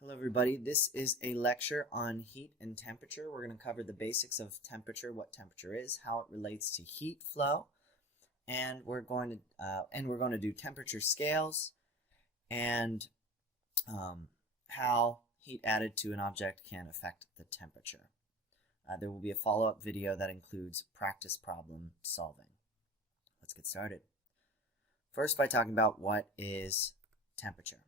Hello everybody, this is a lecture on heat and temperature. We're going to cover the basics of temperature, what temperature is, how it relates to heat flow, and we're going to do temperature scales and how heat added to an object can affect the temperature. There will be a follow-up video that includes practice problem solving. Let's get started. First, by talking about what is temperature.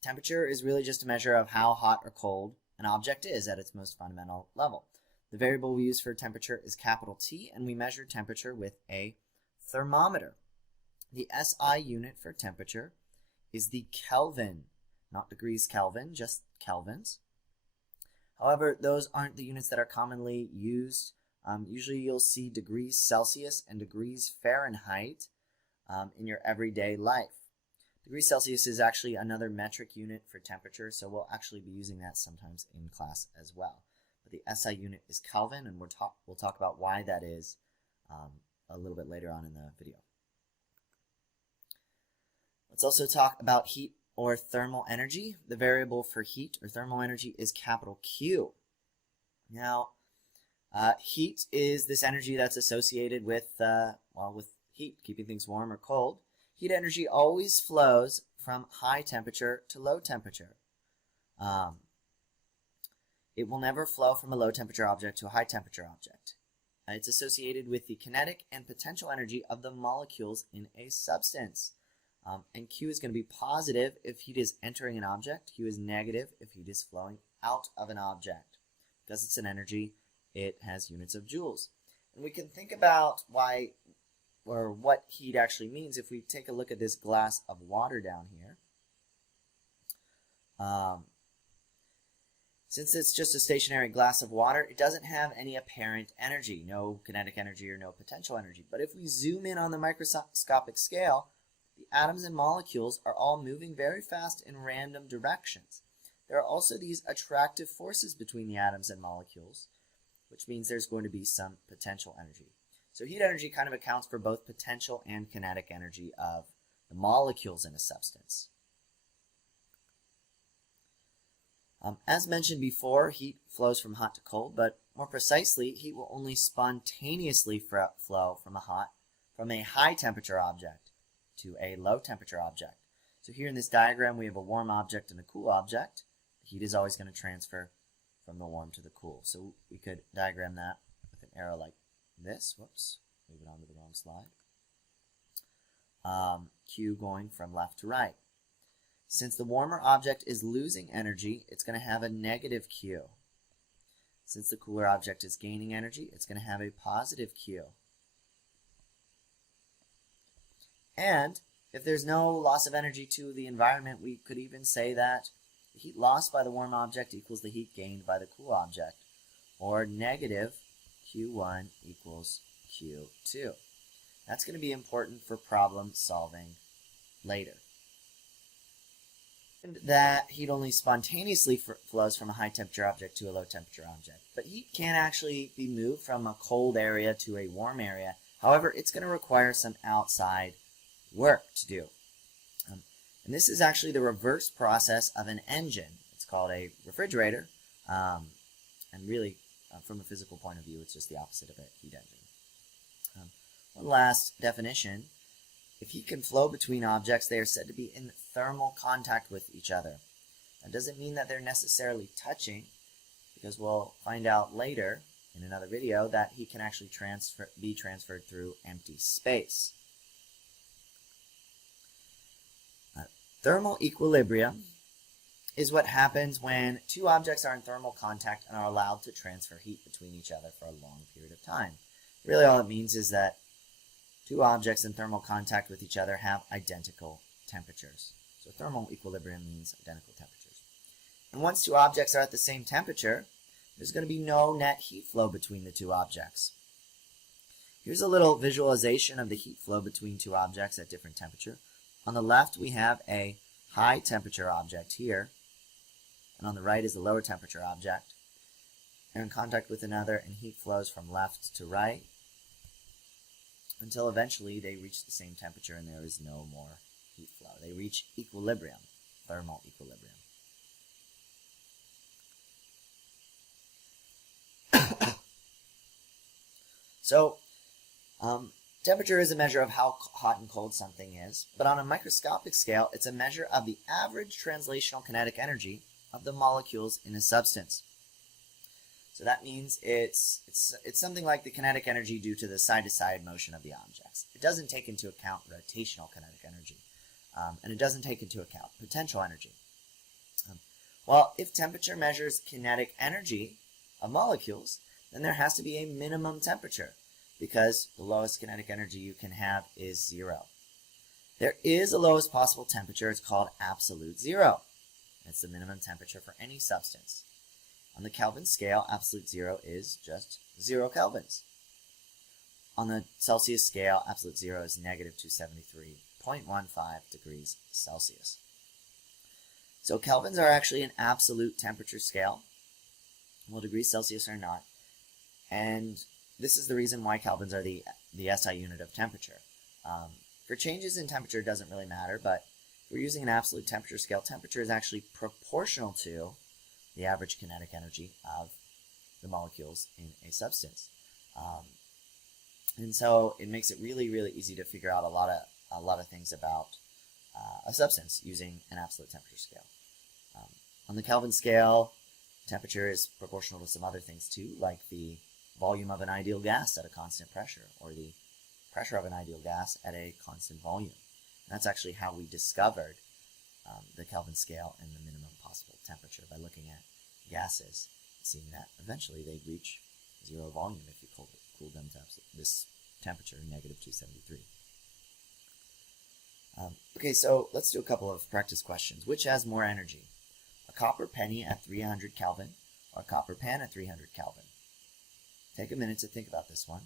Temperature is really just a measure of how hot or cold an object is at its most fundamental level. The variable we use for temperature is capital T, and we measure temperature with a thermometer. The SI unit for temperature is the Kelvin, not degrees Kelvin, just kelvins. However, those aren't the units that are commonly used. Usually you'll see degrees Celsius and degrees Fahrenheit in your everyday life. Degrees Celsius is actually another metric unit for temperature, so we'll actually be using that sometimes in class as well. But the SI unit is Kelvin, and we'll talk about why that is a little bit later on in the video. Let's also talk about heat or thermal energy. The variable for heat or thermal energy is capital Q. Now, heat is this energy that's associated with heat, keeping things warm or cold. Heat energy always flows from high temperature to low temperature. It will never flow from a low temperature object to a high temperature object. It's associated with the kinetic and potential energy of the molecules in a substance. And Q is going to be positive if heat is entering an object. Q is negative if heat is flowing out of an object. Because it's an energy, it has units of joules. And we can think about what heat actually means if we take a look at this glass of water down here. Since it's just a stationary glass of water, it doesn't have any apparent energy, no kinetic energy or no potential energy. But if we zoom in on the microscopic scale, the atoms and molecules are all moving very fast in random directions. There are also these attractive forces between the atoms and molecules, which means there's going to be some potential energy. So heat energy kind of accounts for both potential and kinetic energy of the molecules in a substance. As mentioned before, heat flows from hot to cold, but more precisely, heat will only spontaneously flow from a high temperature object to a low temperature object. So here in this diagram, we have a warm object and a cool object. Heat is always going to transfer from the warm to the cool. So we could diagram that with an arrow like this. Whoops, move it on to the wrong slide. Q going from left to right. Since the warmer object is losing energy, it's going to have a negative Q. Since the cooler object is gaining energy, it's going to have a positive Q. And if there's no loss of energy to the environment, we could even say that the heat lost by the warm object equals the heat gained by the cool object, or negative Q1 equals Q2. That's going to be important for problem solving later. And that heat only spontaneously flows from a high temperature object to a low temperature object. But heat can actually be moved from a cold area to a warm area. However, it's going to require some outside work to do. And this is actually the reverse process of an engine. It's called a refrigerator, and really from a physical point of view, it's just the opposite of a heat engine. One last definition. If heat can flow between objects, they are said to be in thermal contact with each other. That doesn't mean that they're necessarily touching, because we'll find out later in another video that heat can actually be transferred through empty space. Thermal equilibrium is what happens when two objects are in thermal contact and are allowed to transfer heat between each other for a long period of time. Really all it means is that two objects in thermal contact with each other have identical temperatures. So thermal equilibrium means identical temperatures. And once two objects are at the same temperature, there's going to be no net heat flow between the two objects. Here's a little visualization of the heat flow between two objects at different temperature. On the left, we have a high temperature object here, and on the right is a lower temperature object. They're in contact with another, and heat flows from left to right until eventually they reach the same temperature and there is no more heat flow. They reach equilibrium, thermal equilibrium. So temperature is a measure of how hot and cold something is, but on a microscopic scale, it's a measure of the average translational kinetic energy of the molecules in a substance. So that means it's something like the kinetic energy due to the side-to-side motion of the objects. It doesn't take into account rotational kinetic energy, and it doesn't take into account potential energy. Well, if temperature measures kinetic energy of molecules, then there has to be a minimum temperature, because the lowest kinetic energy you can have is 0. There is a lowest possible temperature. It's called absolute 0. It's the minimum temperature for any substance. On the Kelvin scale, absolute 0 is just 0 kelvins. On the Celsius scale, absolute 0 is negative 273.15 degrees Celsius. So kelvins are actually an absolute temperature scale. Well, degrees Celsius are not. And this is the reason why kelvins are the SI unit of temperature. For changes in temperature, it doesn't really matter, but if we're using an absolute temperature scale, temperature is actually proportional to the average kinetic energy of the molecules in a substance. And so it makes it really, really easy to figure out a lot of things about a substance using an absolute temperature scale. On the Kelvin scale, temperature is proportional to some other things too, like the volume of an ideal gas at a constant pressure, or the pressure of an ideal gas at a constant volume. And that's actually how we discovered the Kelvin scale and the minimum possible temperature, by looking at gases, seeing that eventually they'd reach 0 volume if you cooled them to this temperature, negative 273. Okay, so let's do a couple of practice questions. Which has more energy? A copper penny at 300 Kelvin or a copper pan at 300 Kelvin? Take a minute to think about this one.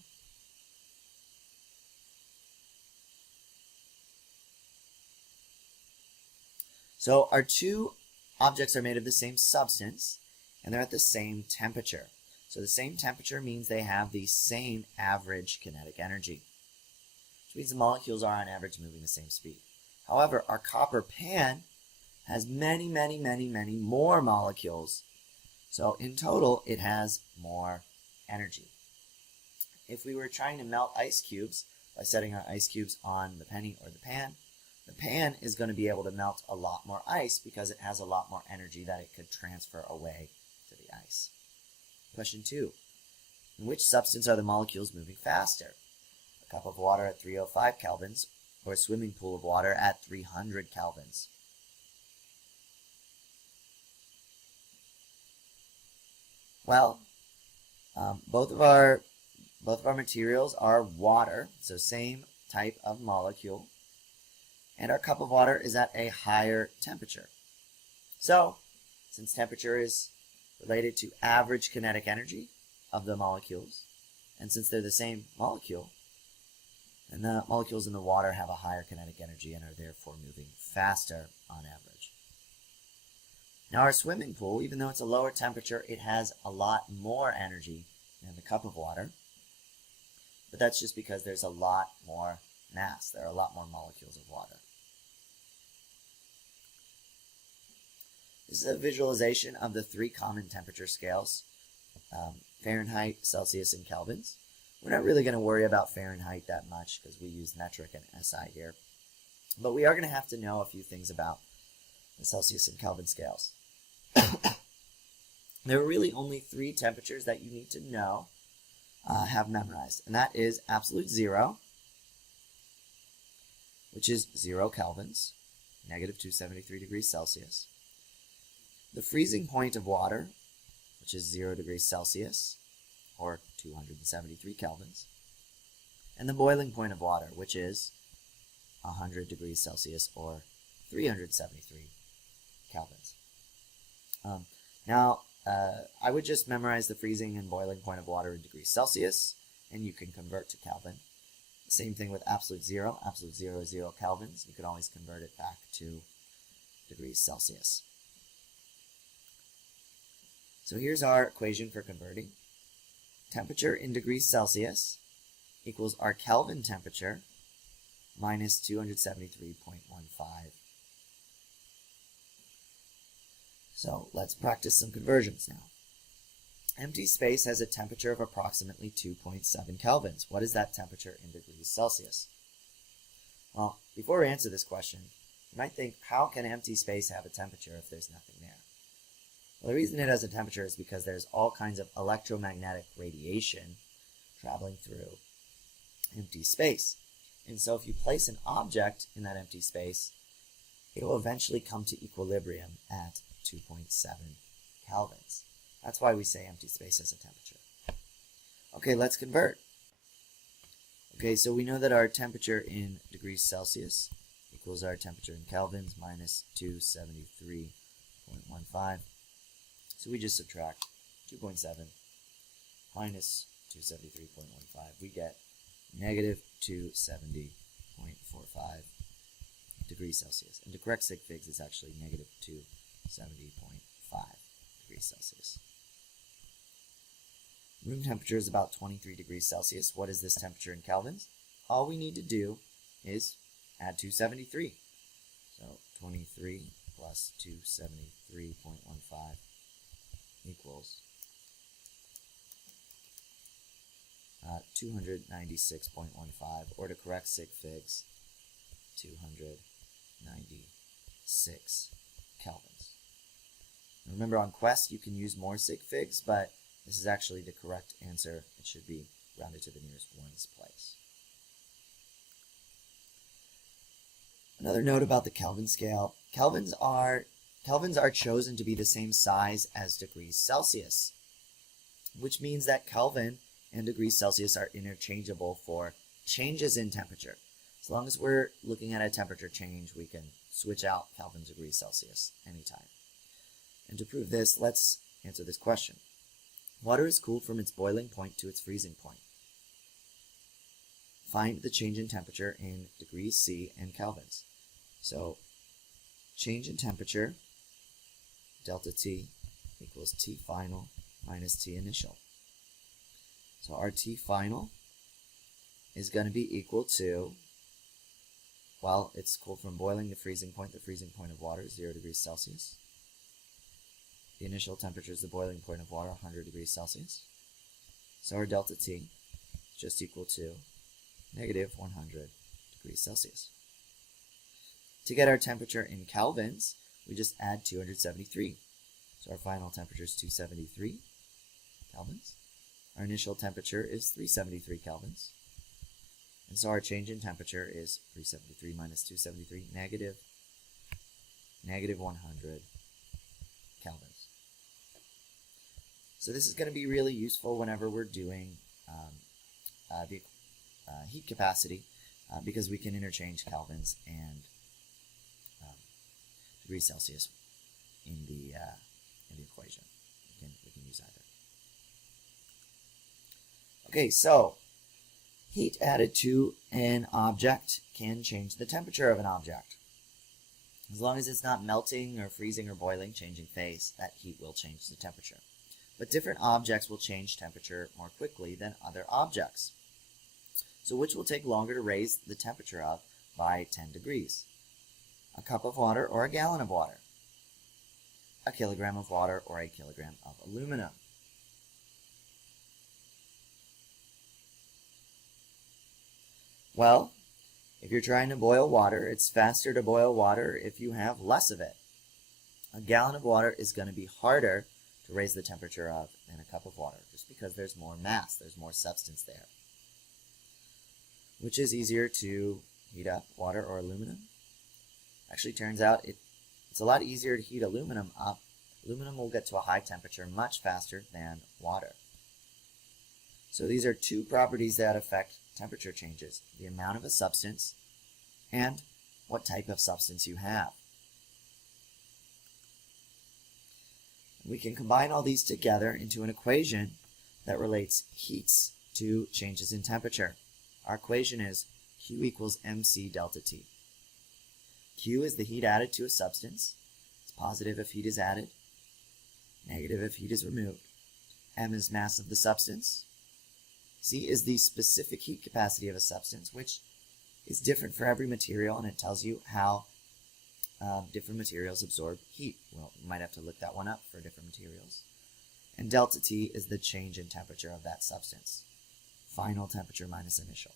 So our two objects are made of the same substance, and they're at the same temperature. So the same temperature means they have the same average kinetic energy, which means the molecules are on average moving the same speed. However, our copper pan has many, many, many, many more molecules. So in total, it has more energy. If we were trying to melt ice cubes by setting our ice cubes on the penny or the pan is going to be able to melt a lot more ice because it has a lot more energy that it could transfer away to the ice. Question 2. In which substance are the molecules moving faster? A cup of water at 305 kelvins or a swimming pool of water at 300 kelvins? Well, both of our materials are water, so same type of molecule, and our cup of water is at a higher temperature. So, since temperature is related to average kinetic energy of the molecules, and since they're the same molecule, then the molecules in the water have a higher kinetic energy and are therefore moving faster on average. Now our swimming pool, even though it's a lower temperature, it has a lot more energy than the cup of water, but that's just because there's a lot more mass. There are a lot more molecules of water. This is a visualization of the 3 common temperature scales, Fahrenheit, Celsius, and Kelvins. We're not really going to worry about Fahrenheit that much because we use metric and SI here. But we are going to have to know a few things about the Celsius and Kelvin scales. There are really only 3 temperatures that you need to know, have memorized. And that is absolute 0, which is 0 kelvins, negative 273 degrees Celsius. The freezing point of water, which is 0 degrees Celsius, or 273 kelvins. And the boiling point of water, which is 100 degrees Celsius, or 373 kelvins. I would just memorize the freezing and boiling point of water in degrees Celsius, and you can convert to Kelvin. Same thing with absolute 0. Absolute 0 is 0 kelvins. You can always convert it back to degrees Celsius. So here's our equation for converting. Temperature in degrees Celsius equals our Kelvin temperature minus 273.15. So let's practice some conversions now. Empty space has a temperature of approximately 2.7 kelvins. What is that temperature in degrees Celsius? Well, before we answer this question, you might think, how can empty space have a temperature if there's nothing there? Well, the reason it has a temperature is because there's all kinds of electromagnetic radiation traveling through empty space. And so if you place an object in that empty space, it will eventually come to equilibrium at 2.7 kelvins. That's why we say empty space has a temperature. Okay, let's convert. Okay, so we know that our temperature in degrees Celsius equals our temperature in kelvins minus 273.15. So we just subtract 2.7 minus 273.15. We get negative 270.45 degrees Celsius. And to correct sig figs, it's actually negative 270.5 degrees Celsius. Room temperature is about 23 degrees Celsius. What is this temperature in kelvins? All we need to do is add 273. So 23 plus 273.15 equals 296.15, or to correct sig figs, 296 kelvins. Now remember, on Quest you can use more sig figs, but this is actually the correct answer. It should be rounded to the nearest ones place. Another note about the Kelvin scale. Kelvins are chosen to be the same size as degrees Celsius, which means that Kelvin and degrees Celsius are interchangeable for changes in temperature. As long as we're looking at a temperature change, we can switch out Kelvin degrees Celsius anytime. And to prove this, let's answer this question. Water is cooled from its boiling point to its freezing point. Find the change in temperature in degrees C and kelvins. So, change in temperature, delta T, equals T final minus T initial. So our T final is going to be equal to, well, it's cooled from boiling to freezing point. The freezing point of water is 0 degrees Celsius. The initial temperature is the boiling point of water, 100 degrees Celsius. So our delta T is just equal to negative 100 degrees Celsius. To get our temperature in kelvins, we just add 273. So our final temperature is 273 kelvins. Our initial temperature is 373 kelvins. And so our change in temperature is 373 minus 273, negative 100 kelvins. So this is going to be really useful whenever we're doing the heat capacity because we can interchange kelvins and degrees Celsius in the equation. We can use either. Okay, so heat added to an object can change the temperature of an object. As long as it's not melting or freezing or boiling, changing phase, that heat will change the temperature. But different objects will change temperature more quickly than other objects. So which will take longer to raise the temperature of by 10 degrees? A cup of water or a gallon of water? A kilogram of water or a kilogram of aluminum? Well, if you're trying to boil water, it's faster to boil water if you have less of it. A gallon of water is going to be harder to raise the temperature of than a cup of water, just because there's more mass, there's more substance there. Which is easier to heat up, water or aluminum? Actually, turns out it's a lot easier to heat aluminum up. Aluminum will get to a high temperature much faster than water. So these are two properties that affect temperature changes: the amount of a substance and what type of substance you have. We can combine all these together into an equation that relates heats to changes in temperature. Our equation is Q equals mc delta T. Q is the heat added to a substance. It's positive if heat is added, negative if heat is removed. M is mass of the substance. C is the specific heat capacity of a substance, which is different for every material, and it tells you how different materials absorb heat. Well, you might have to look that one up for different materials. and delta T is the change in temperature of that substance. Final temperature minus initial.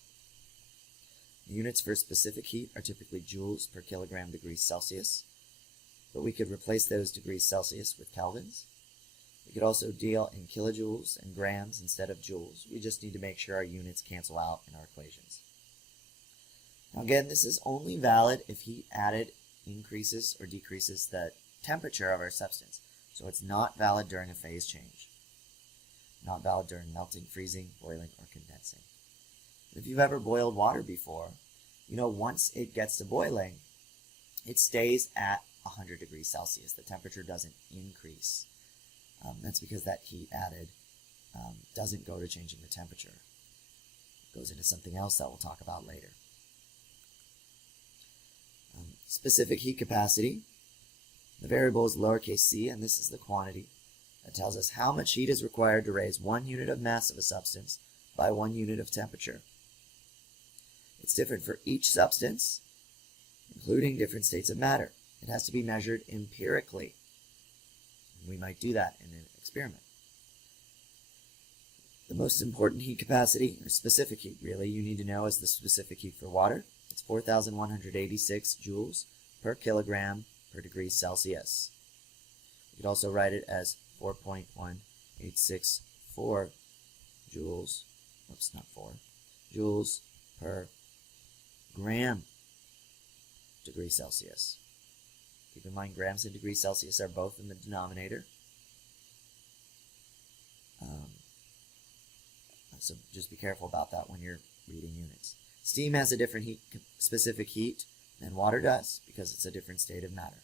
The units for specific heat are typically joules per kilogram degrees Celsius, but we could replace those degrees Celsius with kelvins. We could also deal in kilojoules and grams instead of joules. We just need to make sure our units cancel out in our equations. Now again, this is only valid if heat added increases or decreases the temperature of our substance. So it's not valid during a phase change. Not valid during melting, freezing, boiling, or condensing. If you've ever boiled water before, you know once it gets to boiling, it stays at 100 degrees Celsius. The temperature doesn't increase. That's because that heat added doesn't go to changing the temperature. It goes into something else that we'll talk about later. Specific heat capacity. The variable is lowercase c, and this is the quantity that tells us how much heat is required to raise 1 unit of mass of a substance by 1 unit of temperature. It's different for each substance, including different states of matter. It has to be measured empirically. We might do that in an experiment. The most important heat capacity, or specific heat really, you need to know is the specific heat for water. It's 4,186 joules per kilogram per degree Celsius. You could also write it as 4.1864 joules, joules per gram degree Celsius. Keep in mind grams and degrees Celsius are both in the denominator. So just be careful about that when you're reading units. Steam has a different specific heat than water does because it's a different state of matter.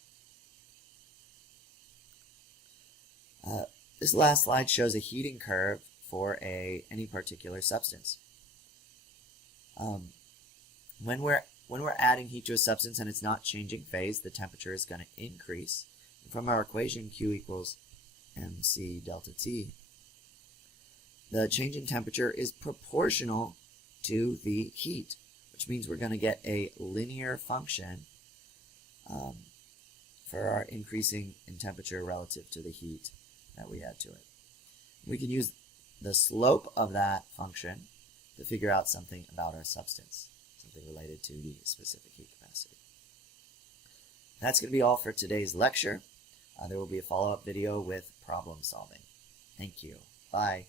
This last slide shows a heating curve for any particular substance. When we're adding heat to a substance and it's not changing phase, the temperature is going to increase. And from our equation, Q equals mc delta T, the change in temperature is proportional to the heat, which means we're going to get a linear function for our increasing in temperature relative to the heat that we add to it. We can use the slope of that function to figure out something about our substance, something related to the specific heat capacity. That's going to be all for today's lecture. There will be a follow-up video with problem solving. Thank you. Bye.